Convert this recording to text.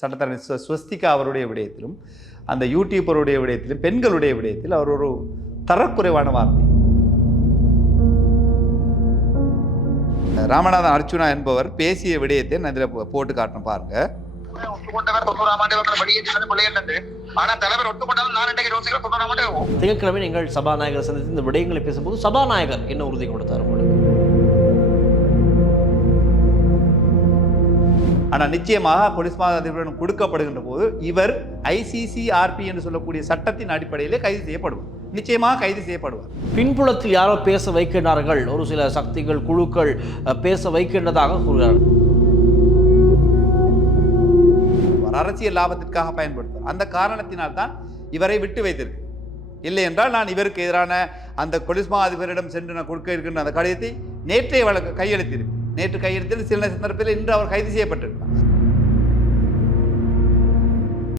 சட்டத்தரணி ஸ்வஸ்திகா அவருடைய விடயத்திலும் அந்த யூடியூபருடைய விடயத்திலும் பெண்களுடைய விடயத்தில் அவர் ஒரு தரக்குறைவான வார்த்தை. ராமநாதன் அர்ச்சுனா என்பவர் பேசிய விடயத்தை நான் இதில் போட்டு காட்டணும் பாருங்க. திங்கட்கிழமை நீங்கள் சபாநாயகர் சந்தித்து இந்த விடயங்களை பேசும்போது சபாநாயகர் என்ன உறுதி கொடுத்தார்? ஆனால் நிச்சயமாக போலீஸ் மா அதிபரிடம் கொடுக்கப்படுகின்ற போது இவர் ICCRP என்று சொல்லக்கூடிய சட்டத்தின் அடிப்படையிலே கைது செய்யப்படுவார். நிச்சயமாக கைது செய்யப்படுவார். பின்புலத்தில் யாரோ பேச வைக்கின்றார்கள், ஒரு சில சக்திகள் குழுக்கள் பேச வைக்கின்றதாக கூறுகிறார்கள். அரசியல் லாபத்திற்காக பயன்படுத்துவார். அந்த காரணத்தினால் தான் இவரை விட்டு வைத்திருக்கு. இல்லை என்றால் நான் இவருக்கு எதிரான அந்த போலீஸ் மா அதிபரிடம் சென்று நான் கொடுக்க இருக்கின்ற அந்த கடிதத்தை நேற்றே கையெழுத்திருப்பேன். நேற்று கையெழுத்தில் சில சந்தர்ப்பத்தில் இன்று அவர் கைது செய்யப்பட்டிருக்கிறார்.